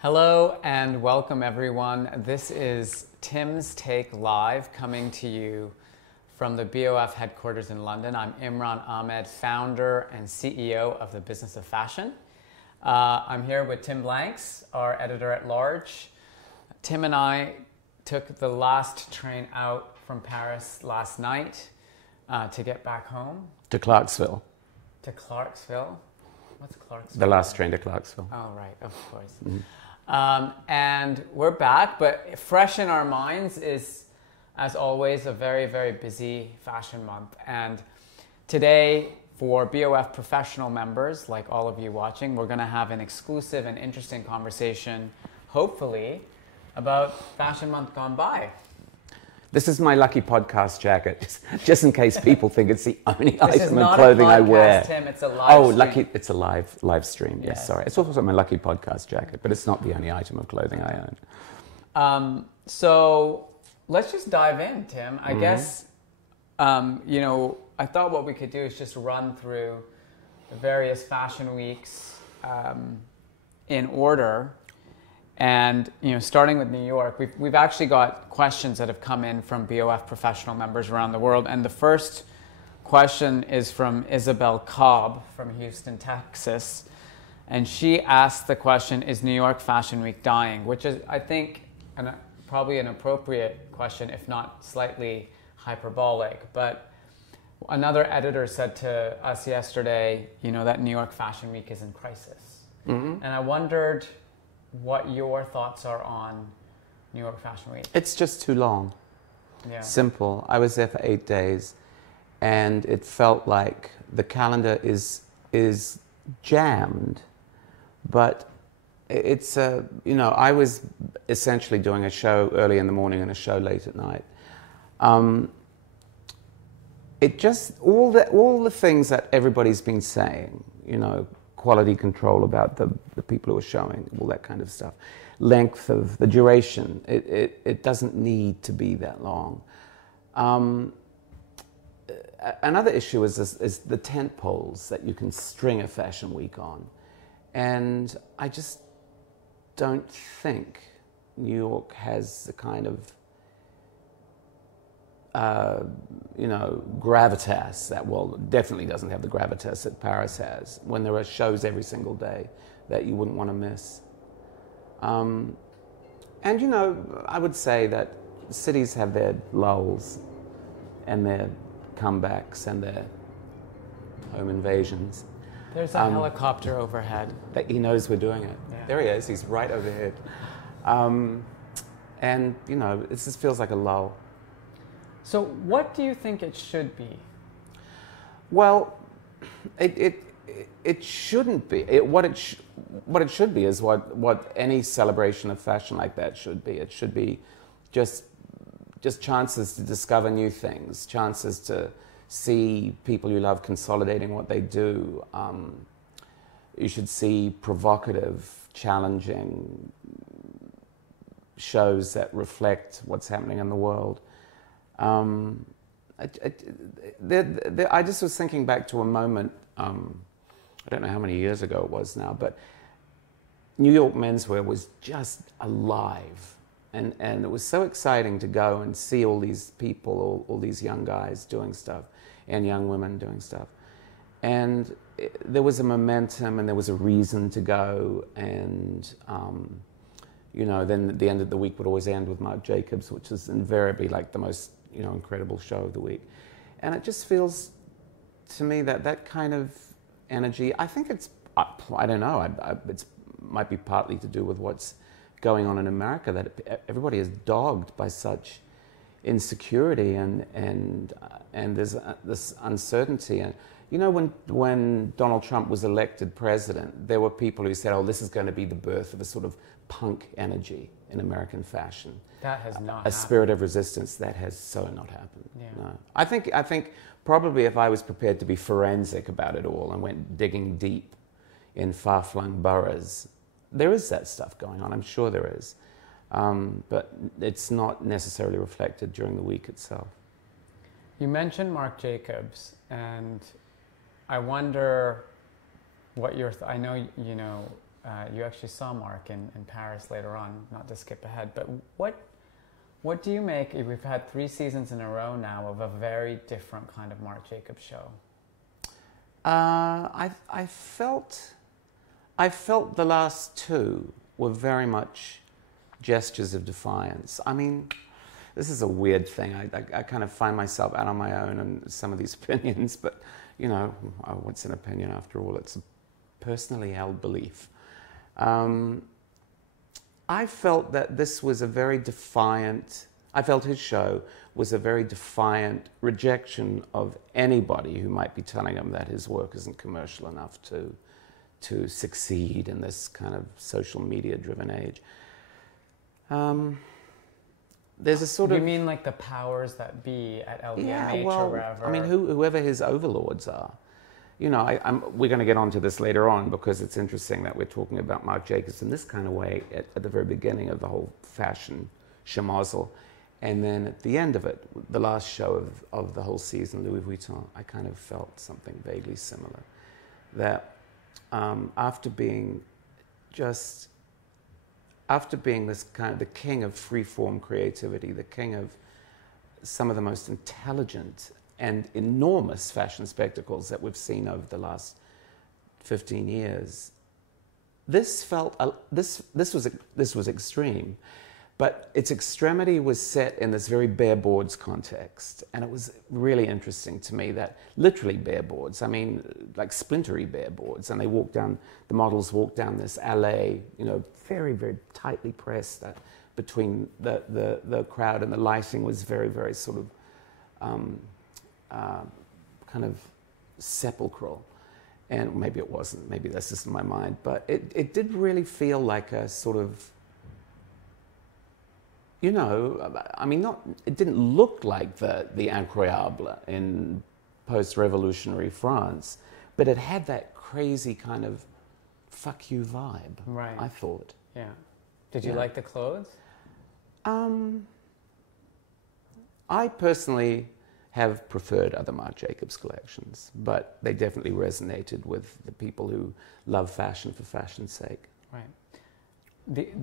Hello and welcome everyone. This is Tim's Take Live coming to you from the BoF headquarters in London. I'm Imran Amed, founder and CEO of the Business of Fashion. I'm here with Tim Blanks, our editor-at-large. Tim and I took the last train out from Paris last night to get back home. To Clarksville. To Clarksville? What's Clarksville? The last train to Clarksville. Oh, right, of course. And we're back, but fresh in our minds is, as always, a very, very busy fashion month. And today, for BoF Professional members, like all of you watching, we're going to have an exclusive and interesting conversation, hopefully, about Fashion Month gone by. This is my lucky podcast jacket, just in case people think it's the only This item of clothing I wear. Tim, it's a live stream. Lucky! It's a live stream. Yes, sorry. It's also my lucky podcast jacket, but it's not the only item of clothing I own. So let's just dive in, Tim. I guess I thought what we could do is just run through the various fashion weeks in order. And starting with New York, we've actually got questions that have come in from BoF Professional members around the world. And the first question is from Isabel Cobb from Houston, Texas. And she asked the question, is New York Fashion Week dying? Which is, I think, probably an appropriate question, if not slightly hyperbolic. But another editor said to us yesterday, that New York Fashion Week is in crisis. Mm-hmm. And I wondered what your thoughts are on New York Fashion Week. It's just too long. Yeah. Simple. I was there for 8 days, and it felt like the calendar is jammed. But it's I was essentially doing a show early in the morning and a show late at night. It just all the things that everybody's been saying, quality control about the people who are showing, all that kind of stuff. Length of the duration, it doesn't need to be that long. Another issue is the tent poles that you can string a fashion week on. And I just don't think New York has the kind of gravitas that, definitely doesn't have the gravitas that Paris has when there are shows every single day that you wouldn't want to miss. And I would say that cities have their lulls and their comebacks and their home invasions. There's a helicopter overhead. That he knows we're doing it. Yeah. There he is, he's right overhead. And it just feels like a lull. So what do you think it should be? Well, it shouldn't be. What it should be is what any celebration of fashion like that should be. It should be just chances to discover new things, chances to see people you love consolidating what they do. You should see provocative, challenging shows that reflect what's happening in the world. I just was thinking back to a moment, I don't know how many years ago it was now, but New York menswear was just alive. And it was so exciting to go and see all these people, all these young guys doing stuff, and young women doing stuff. And there was a momentum and there was a reason to go. And, then the end of the week would always end with Marc Jacobs, which is invariably like the most incredible show of the week. And it just feels to me that kind of energy, I think it's, I don't know, it might be partly to do with what's going on in America, that everybody is dogged by such insecurity and there's this uncertainty. And when Donald Trump was elected president, there were people who said, this is going to be the birth of a sort of punk energy in American fashion. That has not happened. A spirit of resistance that has so not happened. Yeah. No. I think probably if I was prepared to be forensic about it all and went digging deep in far-flung boroughs, there is that stuff going on. I'm sure there is. But it's not necessarily reflected during the week itself. You mentioned Marc Jacobs, and I wonder what your I know you actually saw Mark in Paris later on, not to skip ahead, but what do you make, we've had 3 seasons in a row now of a very different kind of Marc Jacobs show? I felt the last 2 were very much gestures of defiance. I mean, this is a weird thing. I kind of find myself out on my own in some of these opinions, but, you know, what's an opinion after all? It's a personally held belief. I felt that this was a very defiant, I felt his show was a very defiant rejection of anybody who might be telling him that his work isn't commercial enough to succeed in this kind of social media-driven age. There's a sort of... You mean like the powers that be at LVMH yeah, well, or wherever? I mean, whoever his overlords are. You know, we're going to get onto this later on because it's interesting that we're talking about Marc Jacobs in this kind of way at the very beginning of the whole fashion schmozzle. And then at the end of it, the last show of the whole season, Louis Vuitton, I kind of felt something vaguely similar. That after being this kind of the king of free-form creativity, the king of some of the most intelligent and enormous fashion spectacles that we've seen over the last 15 years, this was extreme, but its extremity was set in this very bare boards context, and it was really interesting to me that literally bare boards, I mean, like splintery bare boards, and the models walked down this alley, you know, very, very tightly pressed between the crowd, and the lighting was very, very sort of kind of sepulchral, and maybe it wasn't, maybe that's just in my mind, but it did really feel like a sort of, you know, I mean, it didn't look like the incroyable in post-revolutionary France, but it had that crazy kind of fuck you vibe, right? I thought. Yeah. Did you like the clothes? I personally have preferred other Marc Jacobs collections, but they definitely resonated with the people who love fashion for fashion's sake. Right.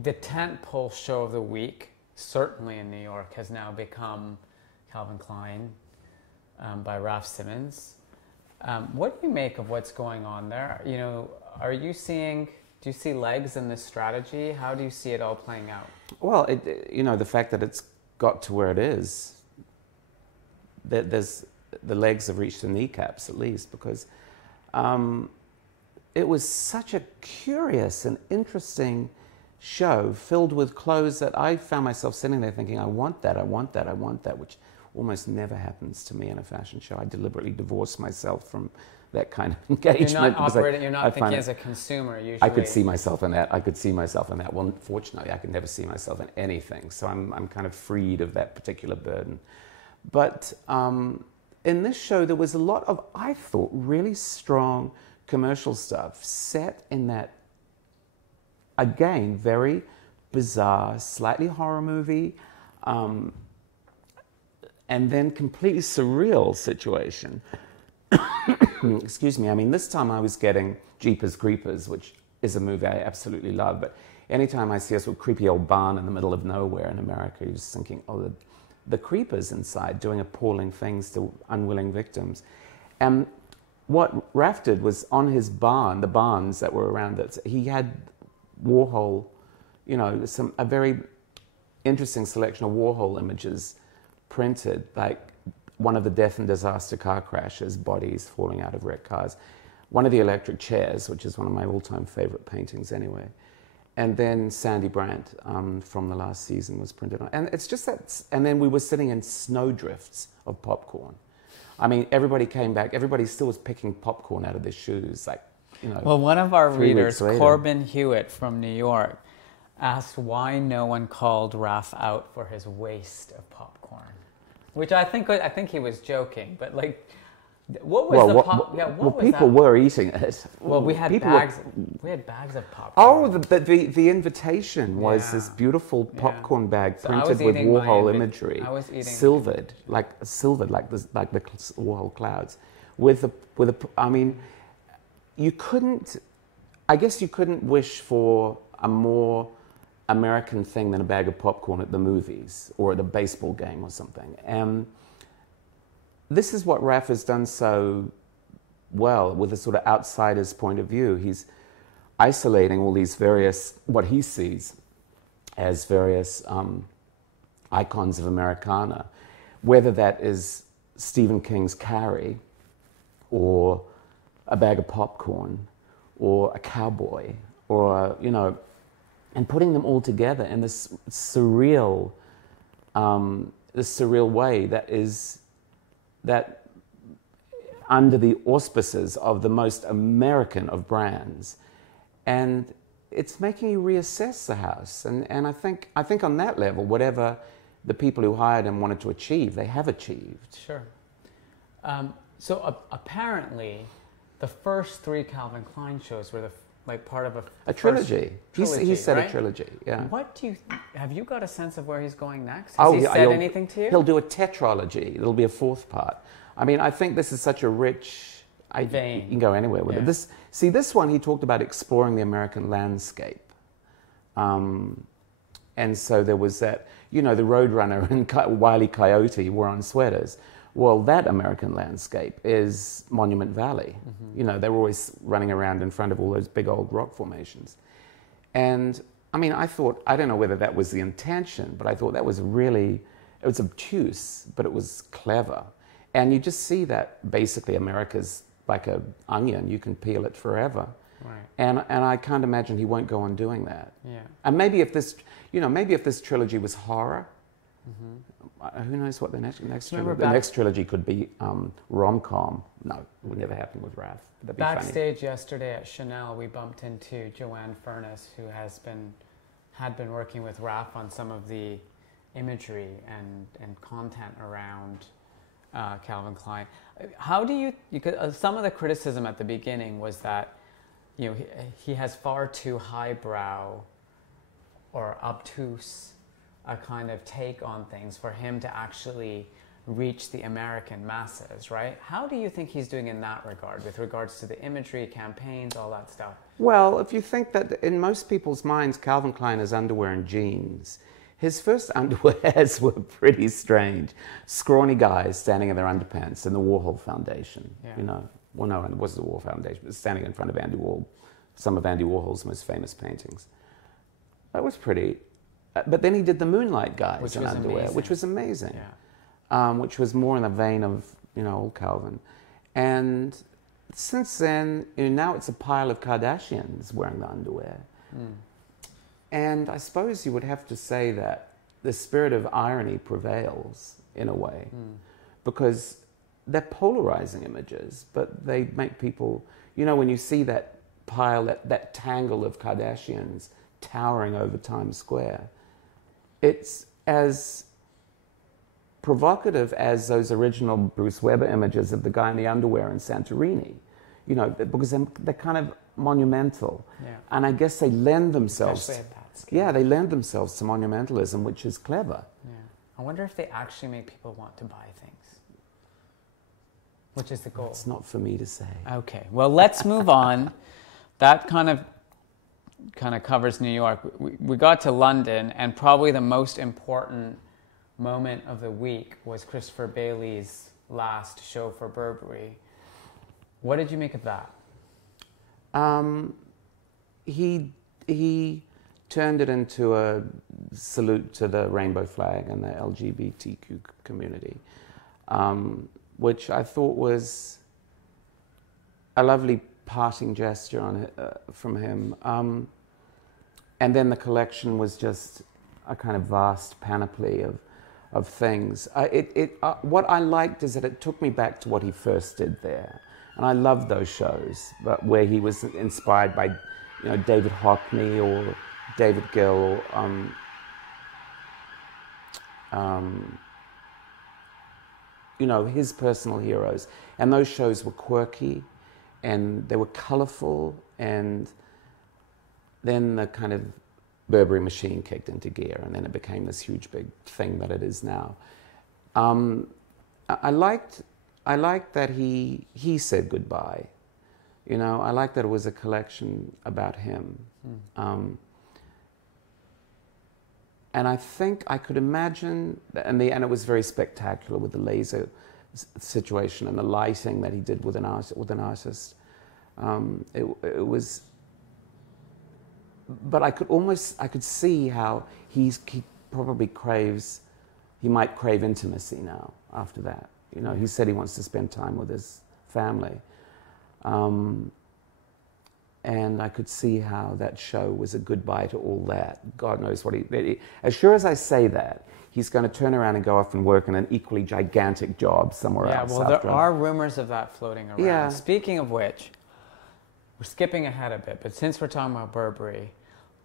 The tentpole show of the week, certainly in New York, has now become Calvin Klein by Raf Simons. What do you make of what's going on there? You know, do you see legs in this strategy? How do you see it all playing out? Well, you know, the fact that it's got to where it is, the legs have reached the kneecaps at least, because it was such a curious and interesting show filled with clothes that I found myself sitting there thinking, I want that, I want that, I want that, which almost never happens to me in a fashion show. I deliberately divorce myself from that kind of engagement. You're not thinking as a consumer usually. I could see myself in that. Well, fortunately, I could never see myself in anything. So I'm kind of freed of that particular burden. But in this show, there was a lot of, I thought, really strong commercial stuff set in that, again, very bizarre, slightly horror movie, and then completely surreal situation. Excuse me. I mean, this time I was getting Jeepers Creepers, which is a movie I absolutely love, but anytime I see a sort of creepy old barn in the middle of nowhere in America, you're just thinking, oh, the creepers inside doing appalling things to unwilling victims. And what Raf did was on his barn, the barns that were around it, he had Warhol, you know, a very interesting selection of Warhol images printed, like one of the death and disaster car crashes, bodies falling out of wrecked cars, one of the electric chairs, which is one of my all-time favorite paintings anyway, and then Sandy Brandt from the last season was printed on. And it's just that, and then we were sitting in snowdrifts of popcorn. I mean, everybody came back, everybody still was picking popcorn out of their shoes, like, you know. Well, one of our readers, Corbin Hewitt from New York, asked why no one called Raf out for his waste of popcorn, which I think he was joking, but like, what was people were eating it. Well, we had bags of popcorn. Oh, the invitation was this beautiful popcorn bag printed with Warhol imagery, I was eating silvered like the Warhol clouds, with a. I mean, you couldn't. I guess you couldn't wish for a more American thing than a bag of popcorn at the movies or at a baseball game or something. And this is what Raph has done so well with a sort of outsider's point of view. He's isolating all these various, what he sees as various icons of Americana, whether that is Stephen King's Carrie or a bag of popcorn or a cowboy or, you know, and putting them all together in this surreal way that under the auspices of the most American of brands. And it's making you reassess the house. And I think on that level, whatever the people who hired him wanted to achieve, they have achieved. Sure. So apparently, the first 3 Calvin Klein shows were part of a trilogy. He said right? a trilogy, yeah. What do you have you got a sense of where he's going next? Has he said anything to you? He'll do a tetralogy. It'll be a 4th part. I mean, I think this is such a rich vein. You can go anywhere with it. This one he talked about exploring the American landscape. And so there was that, you know, the Roadrunner and Wile E. Coyote wore on sweaters. Well, that American landscape is Monument Valley. Mm-hmm. You know, they were always running around in front of all those big old rock formations. And, I mean, I don't know whether that was the intention, but I thought that was really, it was obtuse, but it was clever. And you just see that basically America's like an onion. You can peel it forever. Right. And I can't imagine he won't go on doing that. Yeah. And maybe if this trilogy was horror, who knows what the next trilogy... The next trilogy could be rom-com. No, it would never happen with Raph. That'd be Backstage funny. Yesterday at Chanel, we bumped into Joanne Furness, who had been working with Raph on some of the imagery and content around Calvin Klein. How do you some of the criticism at the beginning was that, you know, he has far too highbrow or obtuse a kind of take on things for him to actually reach the American masses, right? How do you think he's doing in that regard, with regards to the imagery, campaigns, all that stuff? Well, if you think that in most people's minds, Calvin Klein is underwear and jeans, his first underwears were pretty strange. Scrawny guys standing in their underpants in the Warhol Foundation, you know. Well, no, it wasn't the Warhol Foundation, but standing in front of Andy Warhol, some of Andy Warhol's most famous paintings. That was pretty... But then he did the Moonlight Guys in underwear, which was amazing. Yeah. Which was more in the vein of, you know, old Calvin. And since then, you know, now it's a pile of Kardashians wearing the underwear. Mm. And I suppose you would have to say that the spirit of irony prevails in a way. Mm. Because they're polarizing images, but they make people... You know, when you see that pile, that tangle of Kardashians towering over Times Square... It's as provocative as those original Bruce Weber images of the guy in the underwear in Santorini, you know, because they're kind of monumental. Yeah. And I guess they lend themselves... Especially at that scale. Yeah, they lend themselves to monumentalism, which is clever. Yeah. I wonder if they actually make people want to buy things, which is the goal. It's not for me to say. Okay, well, let's move on. That kind of covers New York. We got to London, and probably the most important moment of the week was Christopher Bailey's last show for Burberry. What did you make of that? He turned it into a salute to the rainbow flag and the LGBTQ community, which I thought was a lovely parting gesture from him. And then the collection was just a kind of vast panoply of things. What I liked is that it took me back to what he first did there. And I loved those shows, but where he was inspired by, you know, David Hockney or David Gill, you know, his personal heroes. And those shows were quirky, and they were colorful, and then the kind of Burberry machine kicked into gear, and then it became this huge big thing that it is now. I liked that he said goodbye You know, I like that it was a collection about him. And I think I could imagine, and it was very spectacular with the laser situation and the lighting that he did with an artist. It was, but I could see how he probably he might crave intimacy now after that. You know, he said he wants to spend time with his family. And I could see how that show was a goodbye to all that. God knows what as sure as I say that, he's going to turn around and go off and work in an equally gigantic job somewhere else. Yeah, well, there are rumors of that floating around. Yeah. Speaking of which, we're skipping ahead a bit, but since we're talking about Burberry,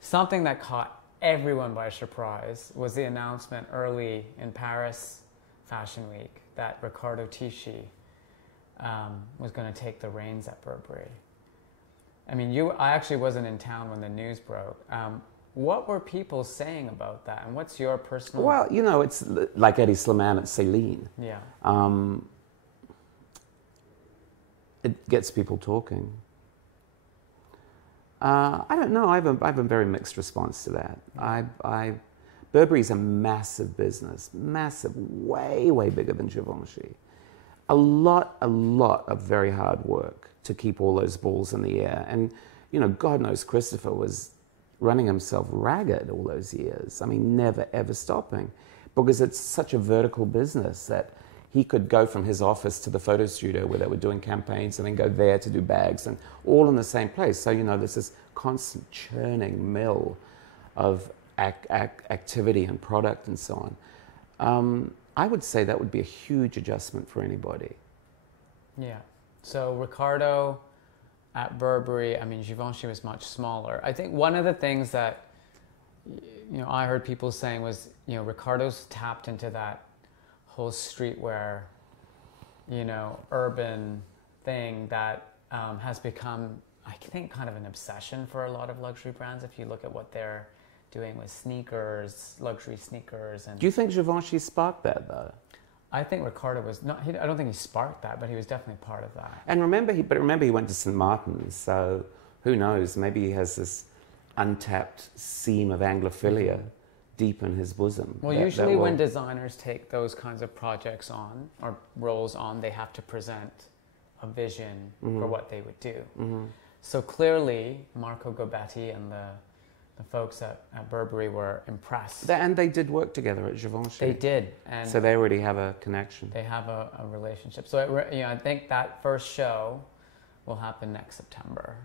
something that caught everyone by surprise was the announcement early in Paris Fashion Week that Riccardo Tisci was going to take the reins at Burberry. I mean, I actually wasn't in town when the news broke. What were people saying about that, and what's your personal... Well, you know, it's like Eddie Slimane at Celine. Yeah. It gets people talking. I don't know. I have a very mixed response to that. Burberry's a massive business, massive, way, way bigger than Givenchy. A lot of very hard work to keep all those balls in the air. And, you know, God knows Christopher was running himself ragged all those years. I mean, never, ever stopping. Because it's such a vertical business that he could go from his office to the photo studio where they were doing campaigns and then go there to do bags, and all in the same place. So, you know, there's this constant churning mill of activity and product and so on. I would say that would be a huge adjustment for anybody. Yeah. So Riccardo at Burberry, I mean, Givenchy was much smaller. I think one of the things that, you know, I heard people saying was, you know, Riccardo's tapped into that whole streetwear, you know, urban thing that has become, I think, kind of an obsession for a lot of luxury brands. If you look at what they're doing with sneakers, luxury sneakers. And do you think Givenchy sparked that, though? I think Riccardo was not. I don't think he sparked that, but he was definitely part of that. And remember, he went to St. Martin's, so who knows? Maybe he has this untapped seam of Anglophilia deep in his bosom. Well, usually when designers take those kinds of projects on or roles on, they have to present a vision for what they would do. So clearly, Marco Gobbetti and the folks at Burberry were impressed. And they did work together at Givenchy. They did. And so they already have a connection. They have a relationship. So you know, I think that first show will happen next September.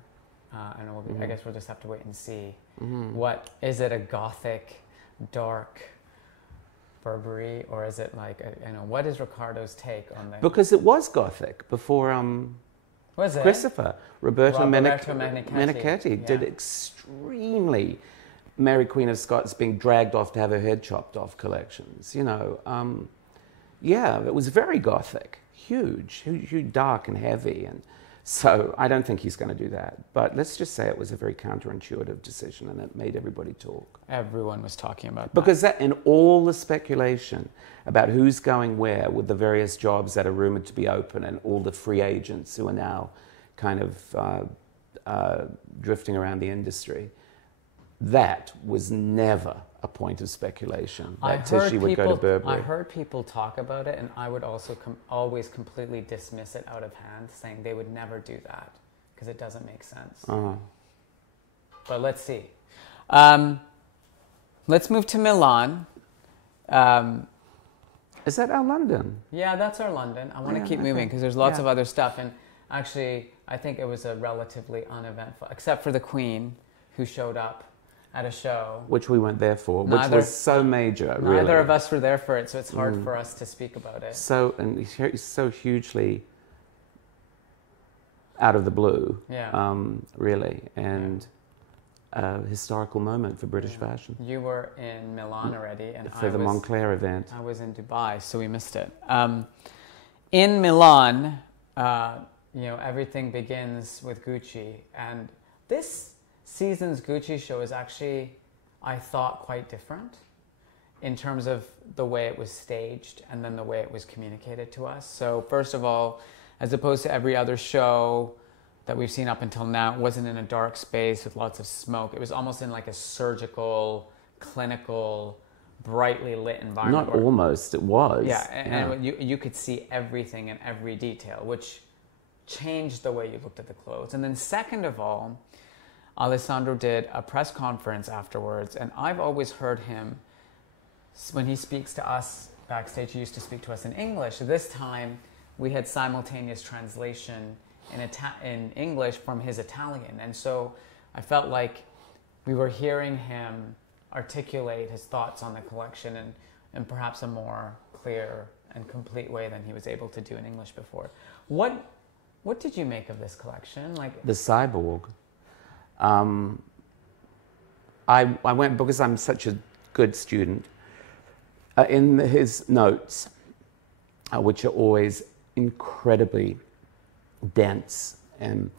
And I guess we'll just have to wait and see. What, is it a gothic, dark Burberry, or is it like, you know, what is Riccardo's take on the... Because it was gothic before... Was it? Christopher. Roberto Menichetti did extremely Mary Queen of Scots being dragged off to have her head chopped off collections. You know, yeah, it was very gothic, huge, dark and heavy. And so I don't think he's going to do that. But let's just say it was a very counterintuitive decision and it made everybody talk. Everyone was talking about that. Because in all the speculation about who's going where with the various jobs that are rumored to be open and all the free agents who are now kind of drifting around the industry, that was never a point of speculation that Tisci would go to Burberry. I heard people talk about it, and I would also always completely dismiss it out of hand, saying they would never do that because it doesn't make sense. But let's see. Let's move to Milan. Is that our London? Yeah, that's our London. I want to keep moving because there's lots of other stuff. And actually, I think it was a relatively uneventful, except for the Queen, who showed up at a show. Which we weren't there for, which was so major, really. Neither of us were there for it, so it's hard for us to speak about it. And he's so hugely out of the blue, really. And... historical moment for British fashion. You were in Milan already, and for the Moncler event. I was in Dubai, so we missed it. In Milan, you know, everything begins with Gucci, and this season's Gucci show is actually, I thought, quite different in terms of the way it was staged and then the way it was communicated to us. So first of all, as opposed to every other show, that we've seen up until now. It wasn't in a dark space with lots of smoke. It was almost in like a surgical, clinical, brightly lit environment. Not almost, it was. Yeah, and you could see everything in every detail, which changed the way you looked at the clothes. And then second of all, Alessandro did a press conference afterwards, and I've always heard him, when he speaks to us backstage, he used to speak to us in English. This time, we had simultaneous translation in English from his Italian. And so I felt like we were hearing him articulate his thoughts on the collection in perhaps a more clear and complete way than he was able to do in English before. What did you make of this collection? Like the cyborg. I went, because I'm such a good student, in his notes, which are always incredibly dense, and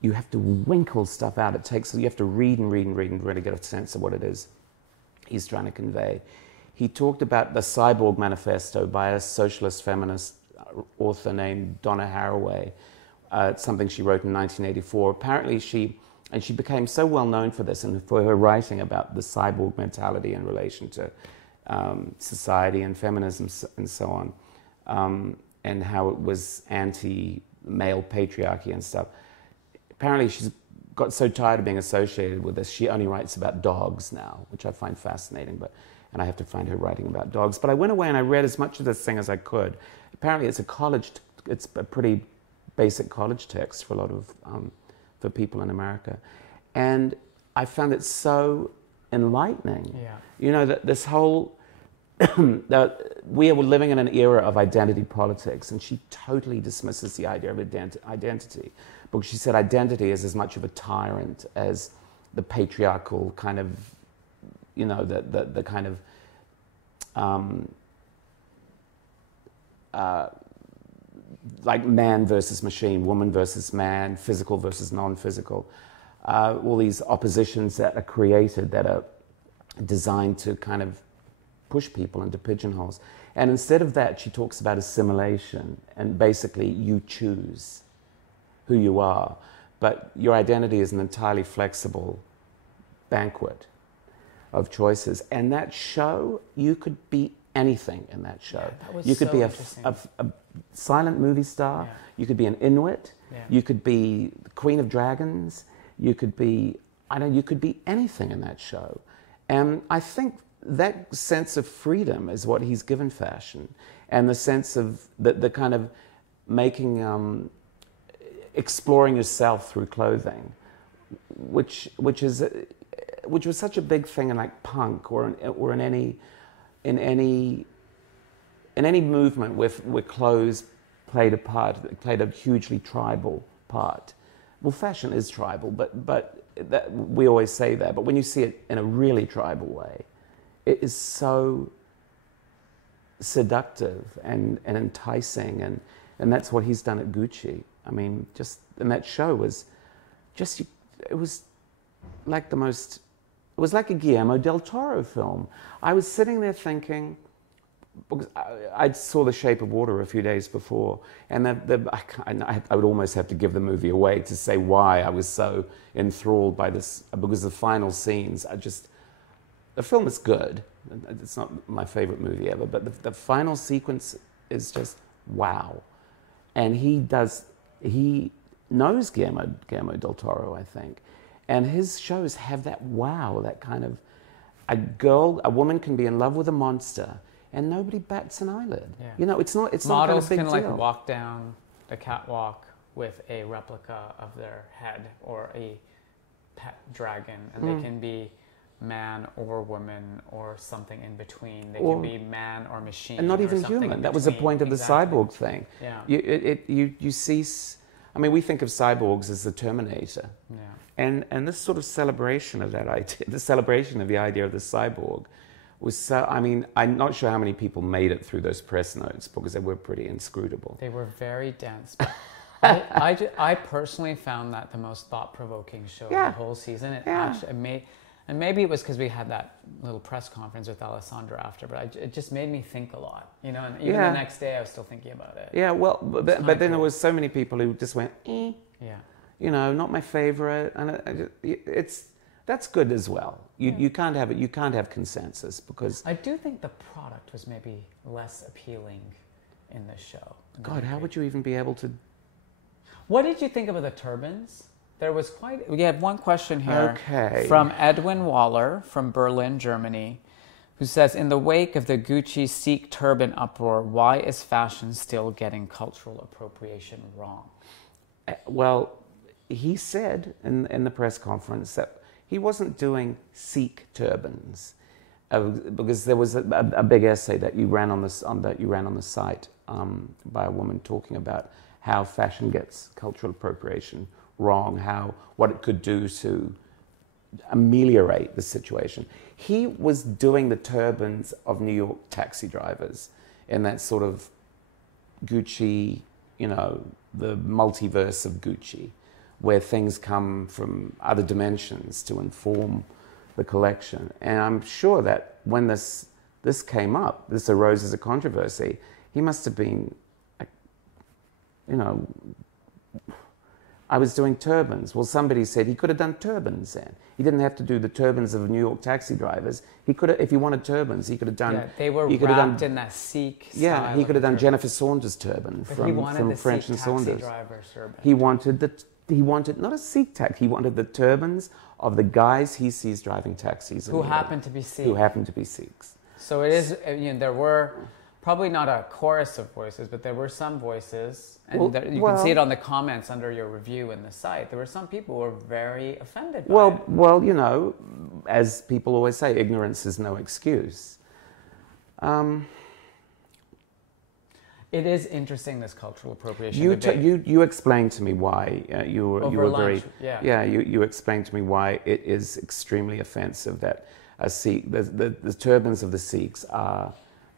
you have to winkle stuff out. You have to read and read and read and really get a sense of what it is he's trying to convey. He talked about the Cyborg Manifesto by a socialist feminist author named Donna Haraway. It's something she wrote in 1984. Apparently she became so well known for this and for her writing about the cyborg mentality in relation to society and feminism and so on, and how it was anti-male patriarchy and stuff. Apparently she's got so tired of being associated with this, she only writes about dogs now, which I find fascinating, and I have to find her writing about dogs. But I went away and I read as much of this thing as I could. Apparently it's a pretty basic college text for a lot of, for people in America. And I found it so enlightening. Yeah. You know, that this whole, that we are living in an era of identity politics, and she totally dismisses the idea of identity. Because she said identity is as much of a tyrant as the patriarchal kind of, you know, the kind of, like man versus machine, woman versus man, physical versus non-physical. All these oppositions that are created that are designed to kind of push people into pigeonholes. And instead of that, she talks about assimilation, and basically you choose who you are, but your identity is an entirely flexible banquet of choices. And that show, you could be anything in that show. Yeah, that was you could so be a silent movie star, yeah. You could be an Inuit, yeah. You could be the Queen of Dragons, you could be, you could be anything in that show. And I think that sense of freedom is what he's given fashion, and the sense of the kind of making, exploring yourself through clothing, which was such a big thing in like punk or in any movement where clothes played a hugely tribal part. Well, fashion is tribal, but that, we always say that. But when you see it in a really tribal way, it is so seductive and enticing, and that's what he's done at Gucci. I mean, and that show was it was like it was like a Guillermo del Toro film. I was sitting there thinking, because I saw The Shape of Water a few days before, and I would almost have to give the movie away to say why I was so enthralled by this, because the final scenes, the film is good. It's not my favorite movie ever, but the final sequence is just wow. And he knows Guillermo del Toro, I think. And his shows have that wow, that kind of, a woman can be in love with a monster and nobody bats an eyelid. Yeah. You know, it's not Models kind of big can deal. walk down the catwalk with a replica of their head or a pet dragon, and they can be man or woman or something in between. They can be man or machine, and not even human. That was the point of the cyborg thing. Yeah. You see. I mean, we think of cyborgs as the Terminator. Yeah. And this sort of celebration of that idea, the celebration of the idea of the cyborg, was so. I mean, I'm not sure how many people made it through those press notes because they were pretty inscrutable. They were very dense. I personally found that the most thought-provoking show of the whole season. And maybe it was because we had that little press conference with Alessandra after, but it just made me think a lot, you know. And even the next day, I was still thinking about it. Yeah, well, but then there was so many people who just went, eh. Yeah. you know, not my favorite, and that's good as well. You can't have consensus, because I do think the product was maybe less appealing in this show. God, how would you even be able to? What did you think about the turbans? There was we had one question here Okay. from Edwin Waller from Berlin, Germany, who says, in the wake of the Gucci Sikh turban uproar, why is fashion still getting cultural appropriation wrong? Well, he said in the press conference that he wasn't doing Sikh turbans, because there was a big essay that you ran on the site by a woman talking about how fashion gets cultural appropriation wrong, what it could do to ameliorate the situation. He was doing the turbans of New York taxi drivers in that sort of Gucci, you know, the multiverse of Gucci, where things come from other dimensions to inform the collection. And I'm sure that when this came up, this arose as a controversy, he must have been, you know, I was doing turbans. Well, somebody said he could have done turbans then. He didn't have to do the turbans of New York taxi drivers. He could have, if he wanted turbans, he could have done. Yeah, they were wrapped in that Sikh style. Yeah, he could have done Jennifer Saunders' turban from French and Saunders. He wanted not a Sikh taxi. He wanted the turbans of the guys he sees driving taxis. Who happened to be Sikh. Who happened to be Sikhs. So it is. You know, there were probably not a chorus of voices, but there were some voices, and you can see it on the comments under your review in the site. There were some people who were very offended by it. Well, you know, as people always say, ignorance is no excuse. It is interesting, this cultural appropriation You explained to me why you were lunch, very you explained to me why it is extremely offensive that a Sikh, the turbans of the Sikhs are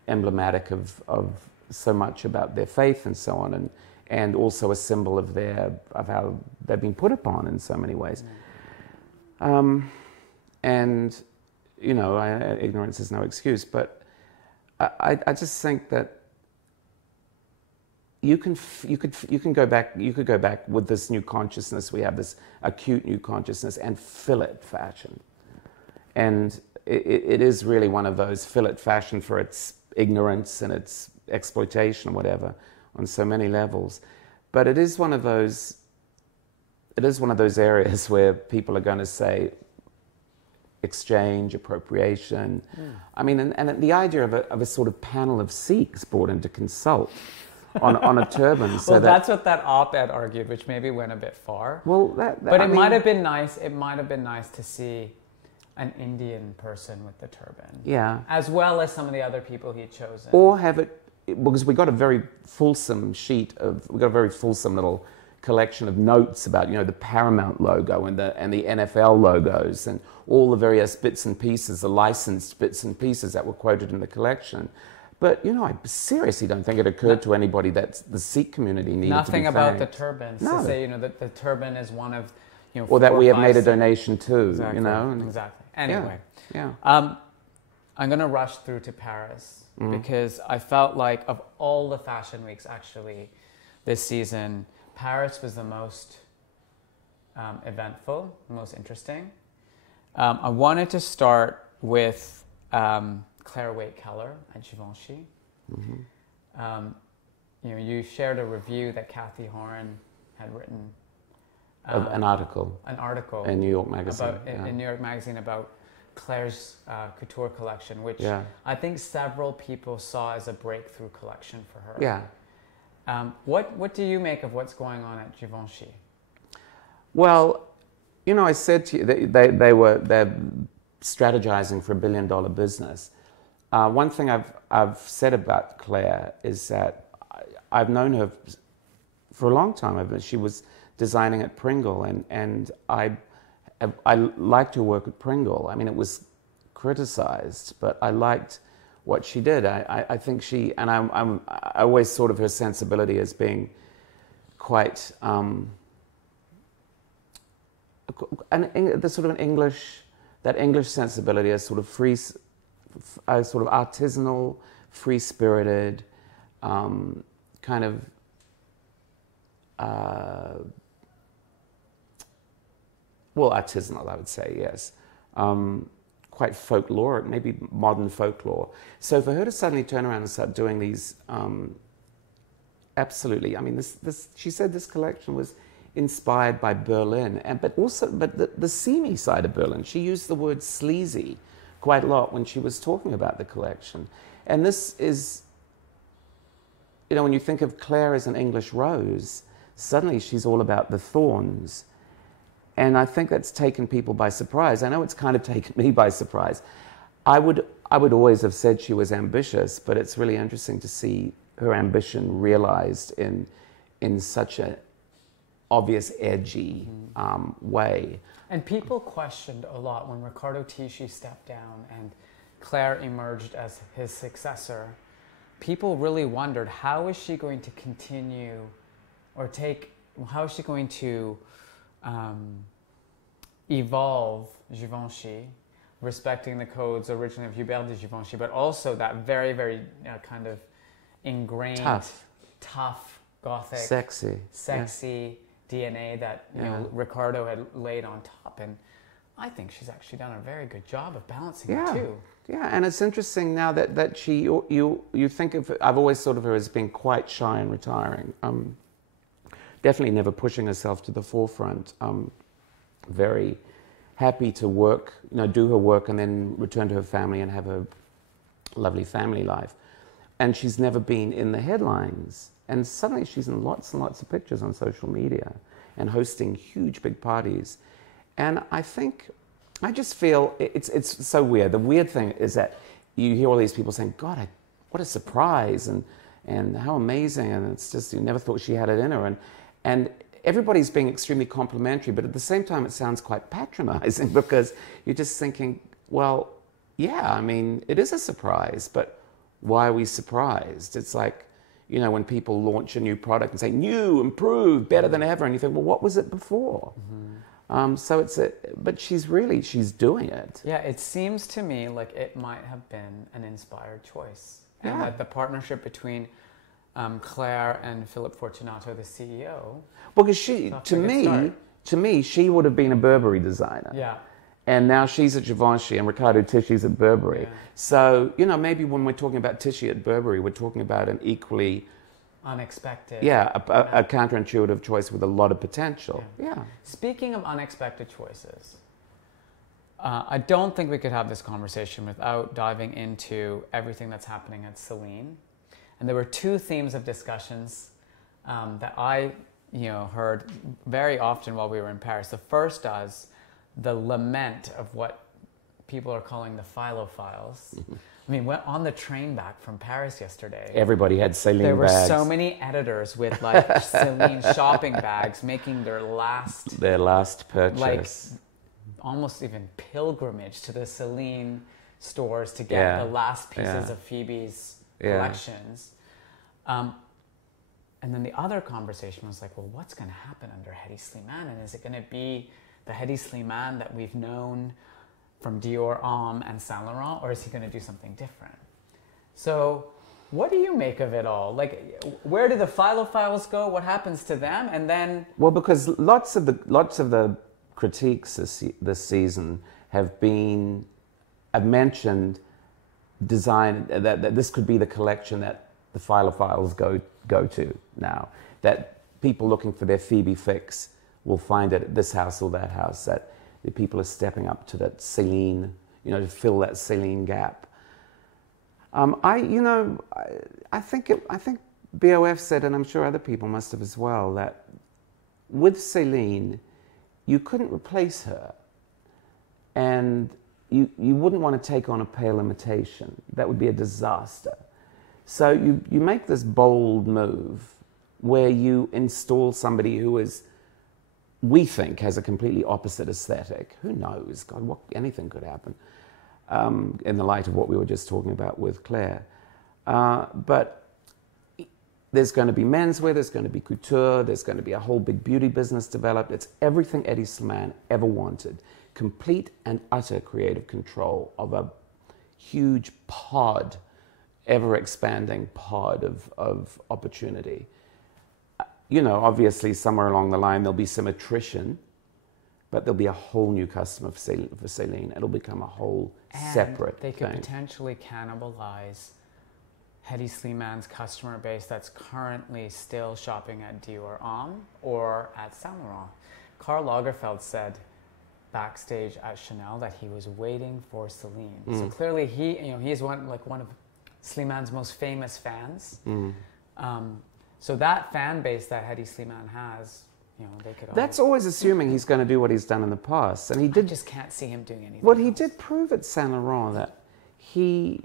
emblematic of so much about their faith and so on, and also a symbol of how they've been put upon in so many ways. And you know, ignorance is no excuse, but I just think that you could go back with this new consciousness. We have this acute new consciousness and fillet fashion, and it is really one of those fillet fashion for its ignorance and its exploitation, or whatever, on so many levels. But it is one of those areas where people are going to say exchange, appropriation. I mean, and the idea of a sort of panel of Sikhs brought in to consult on a turban. So that's what that op-ed argued, which maybe went a bit far. Well, but it might have been nice. It might have been nice to see an Indian person with the turban. Yeah. As well as some of the other people he'd chosen. Or have it, because we got a very fulsome little collection of notes about, you know, the Paramount logo and the NFL logos and all the various bits and pieces, the licensed bits and pieces that were quoted in the collection. But, you know, I seriously don't think it occurred to anybody that the Sikh community needed nothing to be about thanked. the turbans. To say, you know, that the turban is one of, you know, or that we have made a 6. donation to, exactly. You know. Exactly. Anyway. Yeah. I'm going to rush through to Paris because I felt like of all the fashion weeks actually this season, Paris was the most eventful, the most interesting. I wanted to start with Claire Waite-Keller at Givenchy. You know, you shared a review that Kathy Horn had written. An article in New York Magazine. In New York Magazine about Claire's couture collection, which I think several people saw as a breakthrough collection for her. Yeah. What do you make of what's going on at Givenchy? Well, you know, I said to you that they're strategizing for $1 billion business. One thing I've said about Claire is that I've known her for a long time. She was designing at Pringle, and I liked her work at Pringle. I mean, it was criticized, but I liked what she did. I think she, and I always thought of her sensibility as being quite the sort of that English sensibility as sort of free, sort of artisanal, free-spirited, kind of well, artisanal, I would say, yes. Quite folkloric, maybe modern folklore. So for her to suddenly turn around and start doing these, absolutely, I mean, she said this collection was inspired by Berlin, but the seamy side of Berlin. She used the word sleazy quite a lot when she was talking about the collection. And this is, you know, when you think of Claire as an English rose, suddenly she's all about the thorns. And I think that's taken people by surprise. I know it's kind of taken me by surprise. I would always have said she was ambitious, but it's really interesting to see her ambition realized in such an obvious, edgy way. And people questioned a lot when Riccardo Tisci stepped down and Claire emerged as his successor. People really wondered, how is she going to continue or how is she going to evolve Givenchy, respecting the codes originally of Hubert de Givenchy, but also that very, very kind of ingrained, tough, gothic, sexy DNA that Riccardo had laid on top. And I think she's actually done a very good job of balancing it too. Yeah, and it's interesting now that she, you think of, I've always thought of her as being quite shy and retiring. Definitely never pushing herself to the forefront. Very happy to work, do her work and then return to her family and have a lovely family life. And she's never been in the headlines. And suddenly she's in lots and lots of pictures on social media and hosting huge big parties. And I just feel it's so weird. The weird thing is that you hear all these people saying, God, what a surprise and how amazing. And it's just, you never thought she had it in her. And everybody's being extremely complimentary, but at the same time, it sounds quite patronizing because you're just thinking, well, yeah, I mean, it is a surprise, but why are we surprised? It's like, when people launch a new product and say, new, improved, better than ever, and you think, well, what was it before? But she's doing it. Yeah, it seems to me like it might have been an inspired choice. And that the partnership between Claire and Philip Fortunato, the CEO. Well, because to me, she would have been a Burberry designer. Yeah. And now she's at Givenchy and Riccardo Tisci's at Burberry. Yeah. So, maybe when we're talking about Tisci at Burberry, we're talking about an equally... unexpected. Yeah, a counterintuitive choice with a lot of potential. Yeah. Speaking of unexpected choices, I don't think we could have this conversation without diving into everything that's happening at Celine. And there were two themes of discussions that I, heard very often while we were in Paris. The first is the lament of what people are calling the philophiles. I mean, on the train back from Paris yesterday, everybody had Celine bags. There were so many editors with Celine shopping bags making their last purchase, almost even pilgrimage to the Celine stores to get the last pieces of Phoebe's collections. And then the other conversation was like, well, what's going to happen under Hedi Slimane? And is it going to be the Hedi Slimane that we've known from Dior, Homme, and Saint Laurent, or is he going to do something different? So what do you make of it all? Like, where do the philophiles go? What happens to them? And then... Well, because lots of the critiques this season have mentioned design, that this could be the collection that the philophiles go to now. That people looking for their Phoebe fix will find it at this house or that house, that the people are stepping up to that Celine, to fill that Celine gap. I think BoF said, and I'm sure other people must have as well, that with Celine, you couldn't replace her, and you wouldn't want to take on a pale imitation. That would be a disaster. So you make this bold move where you install somebody who is, we think, has a completely opposite aesthetic. Who knows? God, anything could happen in the light of what we were just talking about with Claire. But there's going to be menswear, there's going to be couture, there's going to be a whole big beauty business developed. It's everything Hedi Slimane ever wanted. Complete and utter creative control of a huge pod, ever-expanding pod of opportunity. Obviously somewhere along the line there'll be some attrition, but there'll be a whole new customer for Celine. It'll become a whole separate they could thing. potentially cannibalize Hedi Sliman's customer base that's currently still shopping at Dior Homme or at Saint Laurent. Karl Lagerfeld said backstage at Chanel that he was waiting for Celine. So clearly he's one of Sliman's most famous fans. So that fan base that Hedi Sliman has, they could. That's always assuming he's going to do what he's done in the past, and he did. I just can't see him doing anything. Well, he did prove at Saint Laurent that he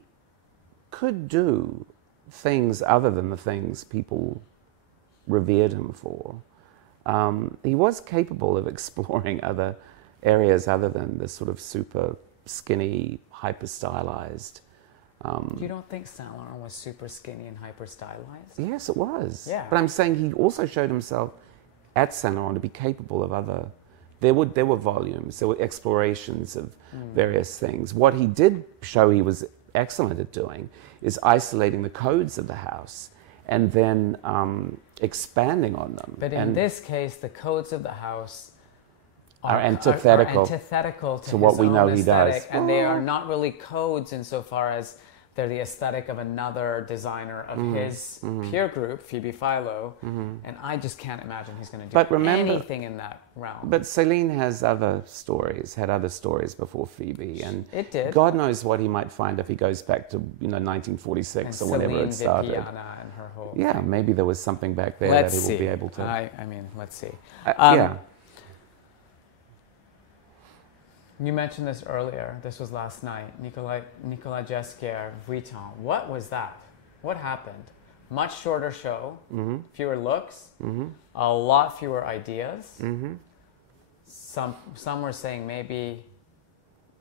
could do things other than the things people revered him for. He was capable of exploring other areas other than the sort of super skinny, hyper stylized. You don't think Saint Laurent was super skinny and hyper stylized? Yes, it was. Yeah. But I'm saying he also showed himself at Saint Laurent to be capable of other. There were volumes, there were explorations of various things. What he did show he was excellent at doing is isolating the codes of the house and then expanding on them. But in this case, the codes of the house are antithetical to what his we know own he aesthetic, does. and they are not really codes insofar as they're the aesthetic of another designer of his peer group, Phoebe Philo, and I just can't imagine he's going to do anything in that realm. But Celine had other stories before Phoebe, and it did. God knows what he might find if he goes back to 1946 or whenever it started. Viviana and her whole thing. Maybe there was something back there that he will be able to. I mean, let's see. Yeah. You mentioned this earlier. This was last night. Nicolas Jesquier, Vuitton. What was that? What happened? Much shorter show, fewer looks, a lot fewer ideas. Some were saying maybe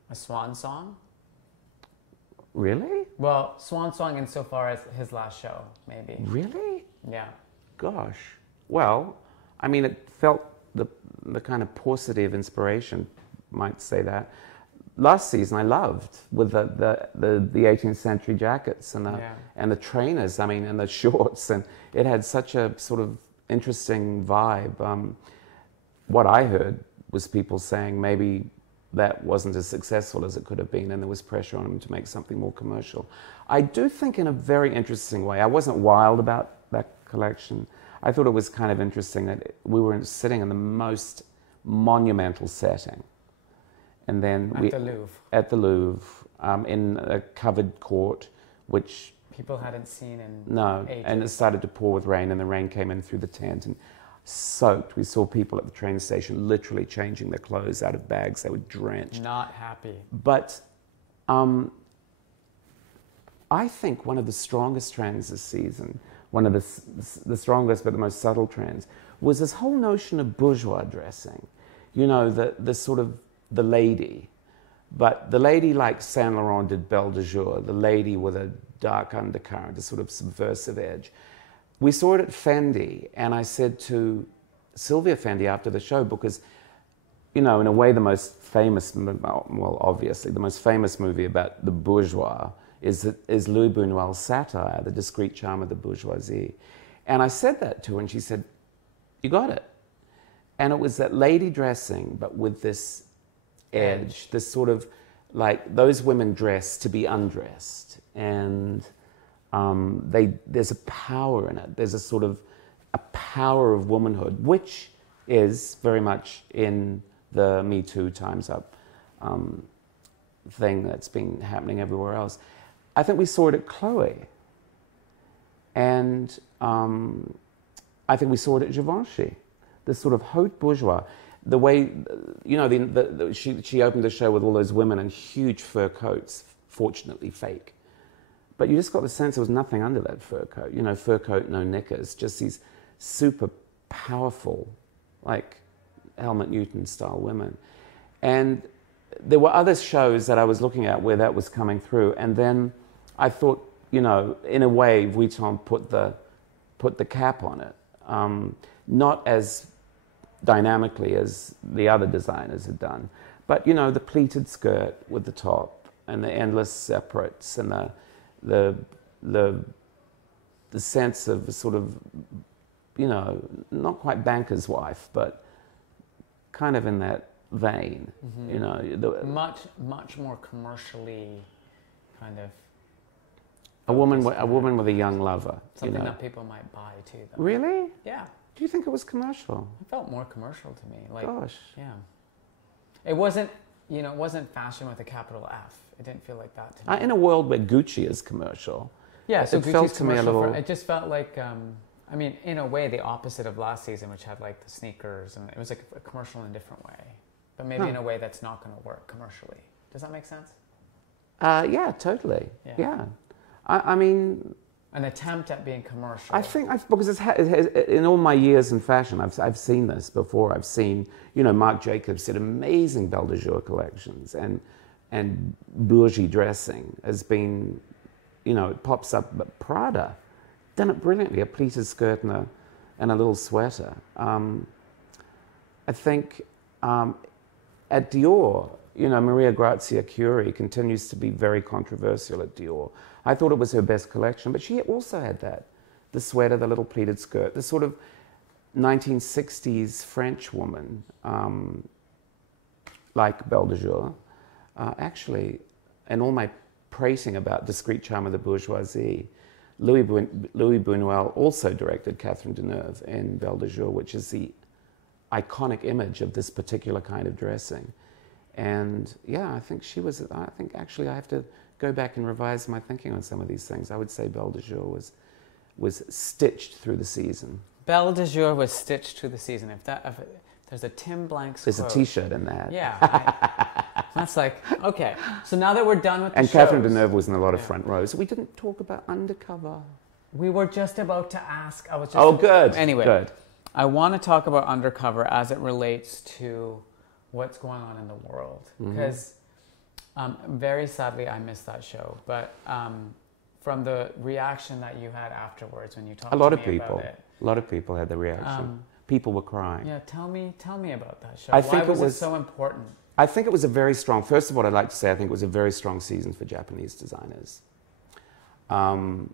a swan song. Really? Well, swan song insofar as his last show, maybe. Really? Yeah. Gosh. Well, I mean, it felt the kind of paucity of inspiration. Might say that. Last season I loved with the 18th century jackets and the trainers, and the shorts, and it had such a sort of interesting vibe. What I heard was people saying maybe that wasn't as successful as it could have been, and there was pressure on him to make something more commercial. I do think in a very interesting way. I wasn't wild about that collection. I thought it was kind of interesting that we were sitting in the most monumental setting. And then at the Louvre, in a covered court, which people hadn't seen in ages. And it started to pour with rain, and the rain came in through the tent and soaked. We saw people at the train station literally changing their clothes out of bags; they were drenched. Not happy. But I think one of the strongest trends this season, one of the strongest but the most subtle trends, was this whole notion of bourgeois dressing. The sort of the lady, but the lady like Saint Laurent did Belle de Jour, the lady with a dark undercurrent, a sort of subversive edge. We saw it at Fendi, and I said to Sylvia Fendi after the show, because, in a way the most famous, well, obviously, the most famous movie about the bourgeois is Louis Buñuel's satire, The Discreet Charm of the Bourgeoisie. And I said that to her, and she said, "You got it." And it was that lady dressing, but with this edge, this sort of like those women dress to be undressed, and there's a power in it. There's a sort of a power of womanhood, which is very much in the Me Too Time's Up thing that's been happening everywhere else. I think we saw it at Chloe, and I think we saw it at Givenchy. This sort of haute bourgeois. The way, she opened the show with all those women in huge fur coats, fortunately fake. But you just got the sense there was nothing under that fur coat. Fur coat, no knickers, just these super powerful, like Helmut Newton style women. And there were other shows that I was looking at where that was coming through. And then I thought, in a way, Vuitton put the cap on it. Not as dynamically as the other designers had done. But, the pleated skirt with the top and the endless separates and the sense of a sort of, not quite banker's wife, but kind of in that vein. You know, much more commercially kind of. A woman with a young lover. Something that people might buy too, though. Really? Yeah. Do you think it was commercial? It felt more commercial to me. Like, gosh. Yeah. It wasn't, it wasn't fashion with a capital F. It didn't feel like that to me. In a world where Gucci is commercial. Yeah, so it felt to me a little. It just felt like, I mean, in a way, the opposite of last season, which had like the sneakers, and it was like a commercial in a different way, but maybe in a way that's not going to work commercially. Does that make sense? Yeah, totally. Yeah. I mean, an attempt at being commercial. I think because in all my years in fashion, I've seen this before. I've seen, Marc Jacobs did amazing Belle de Jour collections, and bourgeois dressing has been, it pops up. But Prada done it brilliantly, a pleated skirt and a little sweater. I think at Dior, Maria Grazia Chiuri continues to be very controversial at Dior. I thought it was her best collection, but she also had that. The sweater, the little pleated skirt, the sort of 1960s French woman, like Belle de Jour. Actually, and all my praising about discreet charm of the bourgeoisie, Louis Buñuel also directed Catherine Deneuve in Belle de Jour, which is the iconic image of this particular kind of dressing. And yeah, I think actually I have to go back and revise my thinking on some of these things. I would say Belle de Jour was stitched through the season. Belle de Jour was stitched through the season. If there's a Tim Blanks There's quote, a T-shirt in that. Yeah. That's like, okay. So now that we're done with the and shows, Catherine Deneuve was in a lot of front rows. We didn't talk about Undercover. We were just about to ask. Good. Anyway, good. I want to talk about Undercover as it relates to what's going on in the world. Because very sadly, I missed that show. But from the reaction that you had afterwards when you talked to me about it. A lot of people had the reaction. People were crying. Yeah, tell me about that show. Why was it so important? I think it was a very strong, first of all, I'd like to say I think it was a very strong season for Japanese designers. And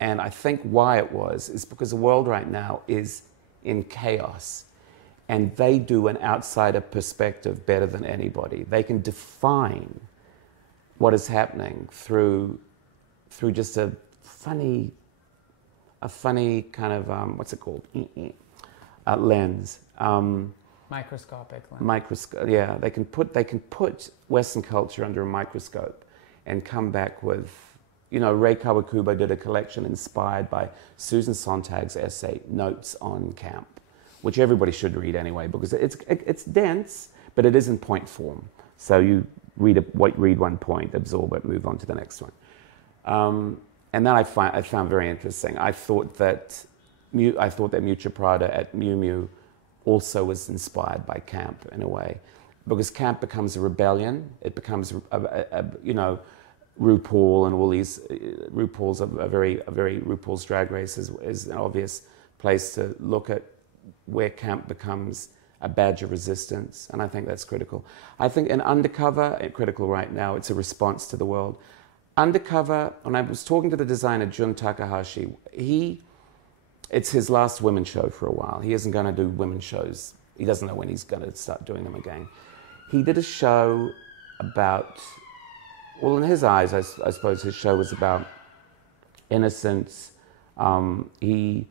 I think why it was is because the world right now is in chaos. And they do an outsider perspective better than anybody. They can define what is happening through just a funny kind of, what's it called? Lens. Microscopic lens. Yeah, they can put Western culture under a microscope and come back with, Ray Kawakubo did a collection inspired by Susan Sontag's essay, Notes on Camp, which everybody should read anyway, because it's dense, but it is in point form. So you read one point, absorb it, move on to the next one. And then I found very interesting. I thought that Miuccia Prada at Miu Miu also was inspired by camp in a way, because camp becomes a rebellion. It becomes RuPaul and all these RuPaul's a very RuPaul's Drag Race is an obvious place to look at where camp becomes a badge of resistance, and I think that's critical. I think in Undercover, critical right now, it's a response to the world. Undercover, when I was talking to the designer Jun Takahashi, it's his last women's show for a while. He isn't going to do women's shows. He doesn't know when he's going to start doing them again. He did a show about, well, in his eyes, I suppose his show was about innocence. It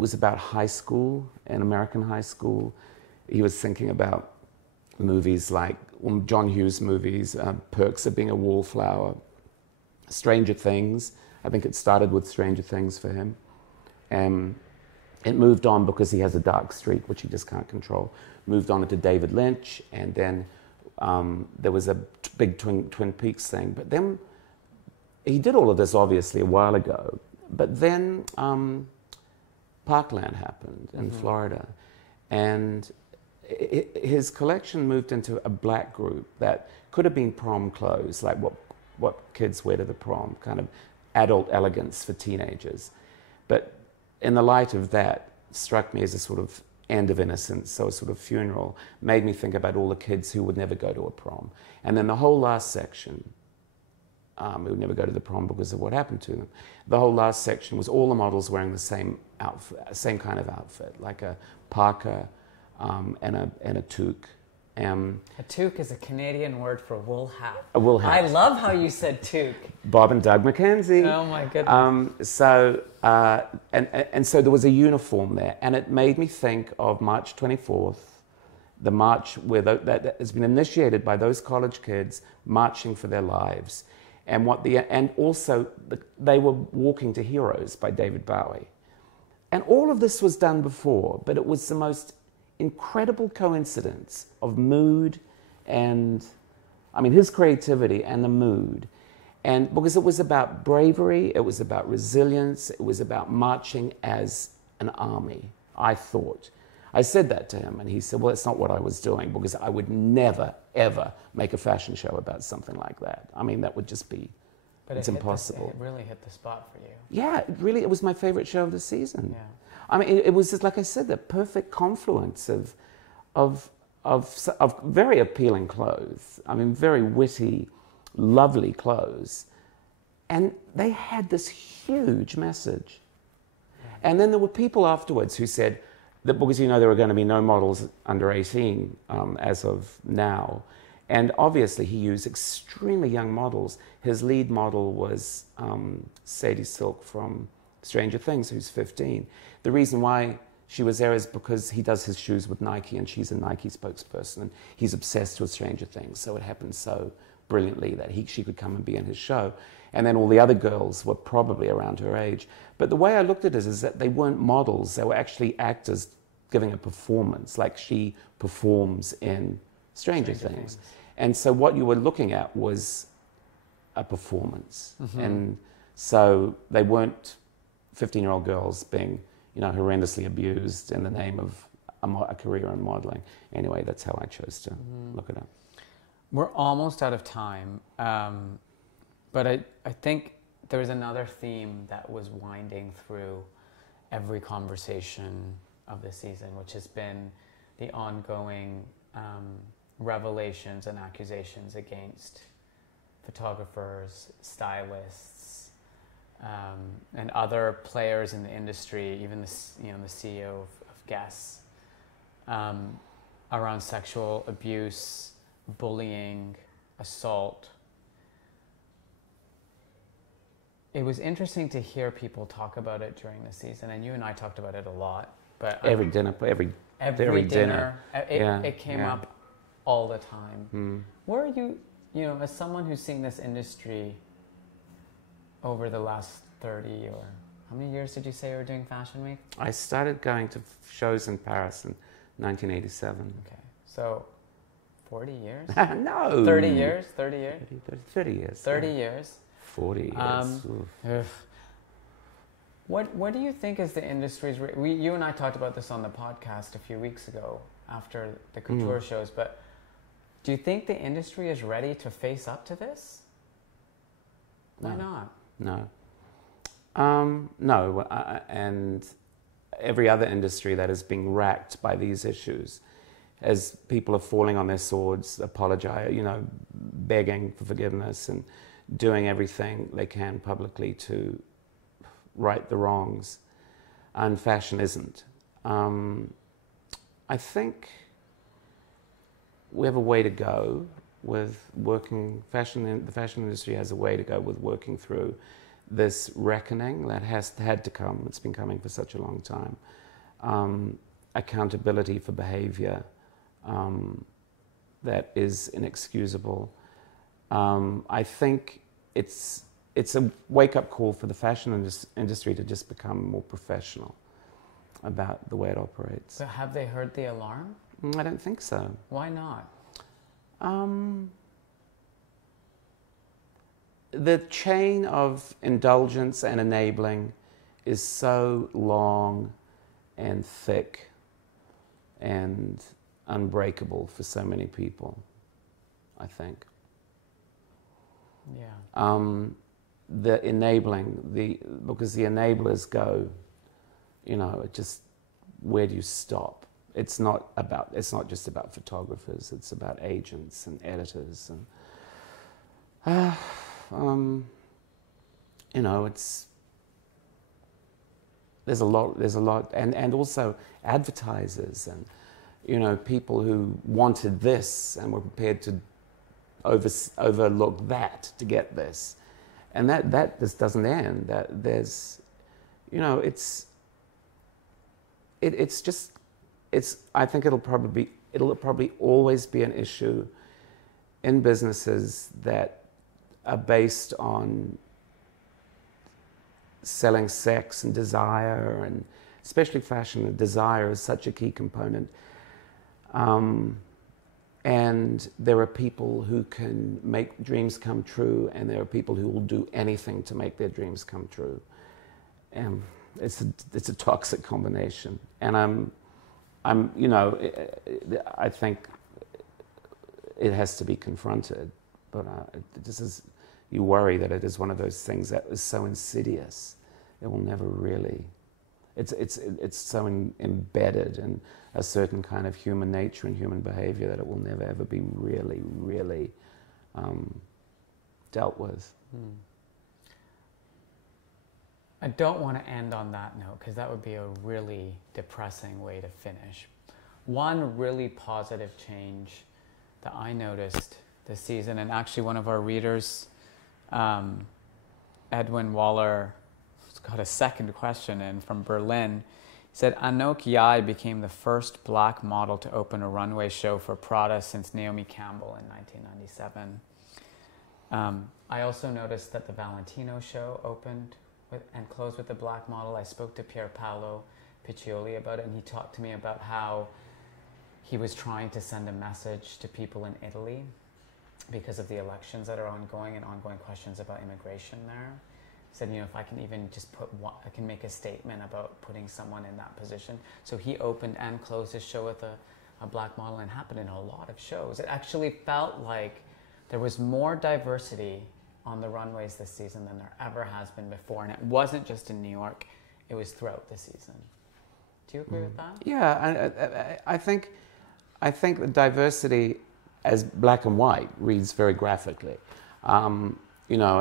was about high school, an American high school. He was thinking about movies like John Hughes movies, Perks of Being a Wallflower, Stranger Things. I think it started with Stranger Things for him. It moved on because he has a dark streak, which he just can't control. Moved on into David Lynch, and then there was a big Twin Peaks thing. But then he did all of this, obviously, a while ago. But then Parkland happened in Florida. And his collection moved into a black group that could have been prom clothes, like what kids wear to the prom, kind of adult elegance for teenagers. But in the light of that, struck me as a sort of end of innocence, so a sort of funeral, made me think about all the kids who would never go to a prom. And then the whole last section, who would never go to the prom because of what happened to them. The whole last section was all the models wearing the same outfit, same kind of outfit, like a parka, and a toque. A toque is a Canadian word for wool hat. A wool hat. I love how you said toque. Bob and Doug McKenzie. Oh my goodness. So there was a uniform there, and it made me think of March 24th, the march where that has been initiated by those college kids marching for their lives, and they were Walking to Heroes by David Bowie, and all of this was done before, but it was the most incredible coincidence of mood and, his creativity and the mood. And because it was about bravery, it was about resilience, it was about marching as an army, I thought. I said that to him, and he said, well, that's not what I was doing, because I would never, ever make a fashion show about something like that. That would just be, it's impossible. It really hit the spot for you. Yeah, it was my favorite show of the season. Yeah. It was just, like I said, the perfect confluence of very appealing clothes. Very witty, lovely clothes. And they had this huge message. And then there were people afterwards who said that because, there were going to be no models under 18 as of now. And obviously he used extremely young models. His lead model was Sadie Silk from Stranger Things, who's 15. The reason why she was there is because he does his shoes with Nike, and she's a Nike spokesperson, and he's obsessed with Stranger Things. So it happened so brilliantly that she could come and be in his show. And then all the other girls were probably around her age. But the way I looked at it is that they weren't models. They were actually actors giving a performance, like she performs in Stranger Things. And so what you were looking at was a performance. Mm-hmm. And so they weren't 15-year-old girls being, horrendously abused in the name of a career in modeling. Anyway, that's how I chose to look at it. We're almost out of time, but I think there's another theme that was winding through every conversation of the season, which has been the ongoing revelations and accusations against photographers, stylists, and other players in the industry, even the CEO of Guess, around sexual abuse, bullying, assault. It was interesting to hear people talk about it during the season, and you and I talked about it a lot. But every dinner, it came up all the time. Where are you, as someone who's seen this industry over the last 30 or how many years did you say you were doing Fashion Week? I started going to shows in Paris in 1987. Okay, so 40 years? No. 30 years? 30 years? 30 years. 30 years. 40 years. What do you think is the industry's... you and I talked about this on the podcast a few weeks ago after the couture shows, but do you think the industry is ready to face up to this? Why not? No. No, and every other industry that is being racked by these issues, as people are falling on their swords, apologize, begging for forgiveness and doing everything they can publicly to right the wrongs, and fashion isn't. I think we have a way to go with working the fashion industry has a way to go with working through this reckoning that had to come. It's been coming for such a long time. Accountability for behavior that is inexcusable. I think it's a wake-up call for the fashion industry to just become more professional about the way it operates. So have they heard the alarm? I don't think so. Why not? The chain of indulgence and enabling is so long and thick and unbreakable for so many people, I think. Yeah. The enabling, because the enablers go, where do you stop? It's not just about photographers, it's about agents and editors and there's a lot, and also advertisers and you know, people who wanted this and were prepared to overlook that to get this. And that just doesn't end. That there's, you know, it's just, I think it'll probably always be an issue in businesses that are based on selling sex and desire, and especially fashion. And desire is such a key component. And there are people who can make dreams come true, and there are people who will do anything to make their dreams come true. And it's a toxic combination. And I'm you know, I think it has to be confronted. But this is, you worry that it is one of those things that is so insidious, it will never really. It's so embedded in a certain kind of human nature and human behavior that it will never ever be really, really dealt with. I don't want to end on that note, because that would be a really depressing way to finish. One really positive change that I noticed this season, and actually one of our readers, Edwin Waller, got a second question in from Berlin. He said, Anouk Yai became the first black model to open a runway show for Prada since Naomi Campbell in 1997. I also noticed that the Valentino show opened and closed with a black model. I spoke to Pier Paolo Piccioli about it, and he talked to me about how he was trying to send a message to people in Italy because of the elections that are ongoing and ongoing questions about immigration there. Said, you know, if I can even just I can make a statement about putting someone in that position. So he opened and closed his show with a black model, and happened in a lot of shows. It actually felt like there was more diversity on the runways this season than there ever has been before. And it wasn't just in New York, it was throughout the season. Do you agree with that? Yeah, I think the diversity as black and white reads very graphically. You know,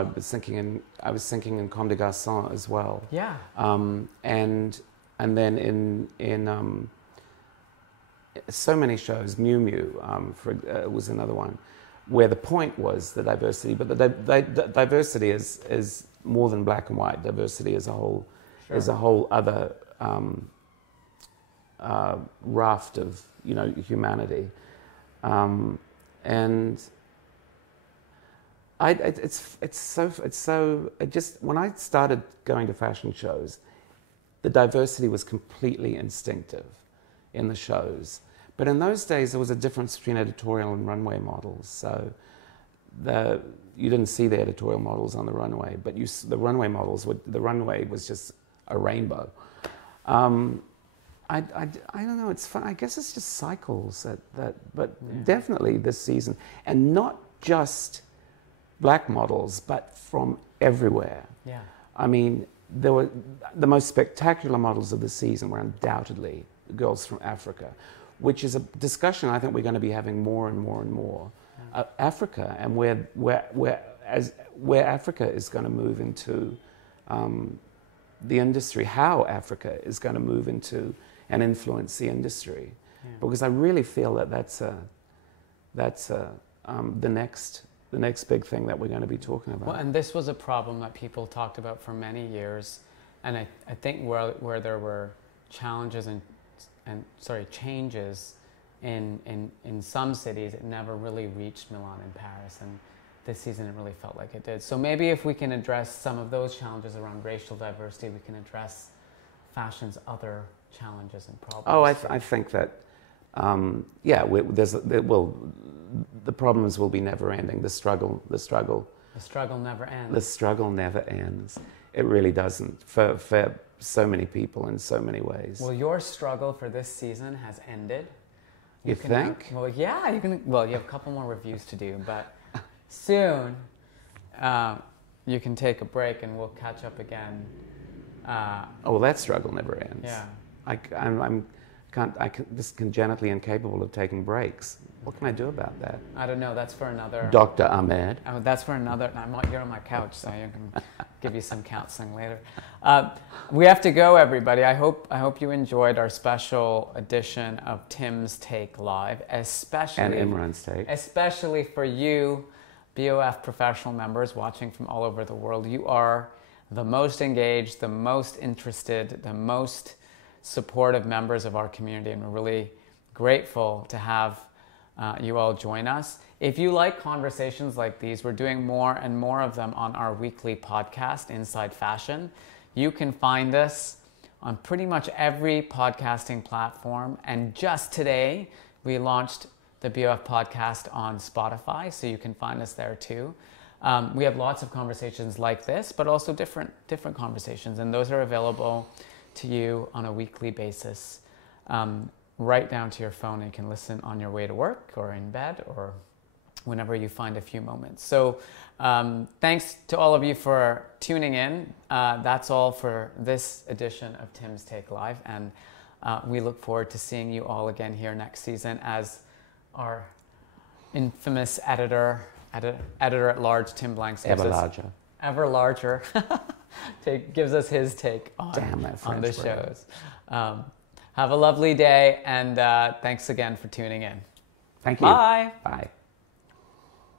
I was thinking in Comme des Garçons as well. Yeah. And then in so many shows, Miu Miu was another one, where the point was the diversity, but the diversity is more than black and white. Diversity is a whole other raft of, you know, humanity, and. When I started going to fashion shows, the diversity was completely instinctive in the shows. But in those days, there was a difference between editorial and runway models. So you didn't see the editorial models on the runway, but the runway was just a rainbow. I don't know. It's fun. I guess it's just cycles but definitely this season, and not just black models, but from everywhere. Yeah. I mean, there were the most spectacular models of the season were undoubtedly the girls from Africa, which is a discussion I think we're going to be having more and more and more. Yeah. Africa, and where Africa is going to move into the industry, how Africa is going to move into and influence the industry, because I really feel that that's the next big thing that we're going to be talking about. Well, and this was a problem that people talked about for many years, and I think where there were challenges changes in some cities, it never really reached Milan and Paris, and this season it really felt like it did. So maybe if we can address some of those challenges around racial diversity, we can address fashion's other challenges and problems. Oh, I think that the problems will be never ending. The struggle never ends. The struggle never ends. It really doesn't for so many people in so many ways. Well, your struggle for this season has ended. You think? Well, yeah, you can. Well, you have a couple more reviews to do, but soon you can take a break and we'll catch up again. Well, that struggle never ends. Yeah. I'm just congenitally incapable of taking breaks. What can I do about that? I don't know. That's for another. Dr. Ahmed. Oh, that's for another. You're on my couch, so you can give you some counseling later. We have to go, everybody. I hope you enjoyed our special edition of Tim's Take Live, especially and Imran's Take, especially for you, BoF Professional members watching from all over the world. You are the most engaged, the most interested, the most supportive members of our community, and we're really grateful to have you all join us. If you like conversations like these, we're doing more and more of them on our weekly podcast, Inside Fashion. You can find us on pretty much every podcasting platform, and just today we launched the BoF podcast on Spotify, so you can find us there too. We have lots of conversations like this, but also different conversations, and those are available to you on a weekly basis, right down to your phone. And you can listen on your way to work or in bed or whenever you find a few moments. So thanks to all of you for tuning in. That's all for this edition of Tim's Take Live, and we look forward to seeing you all again here next season as our infamous editor at large, Tim Blanks, ever larger gives us his take on the shows. Have a lovely day, and thanks again for tuning in. Thank you. Bye. Bye.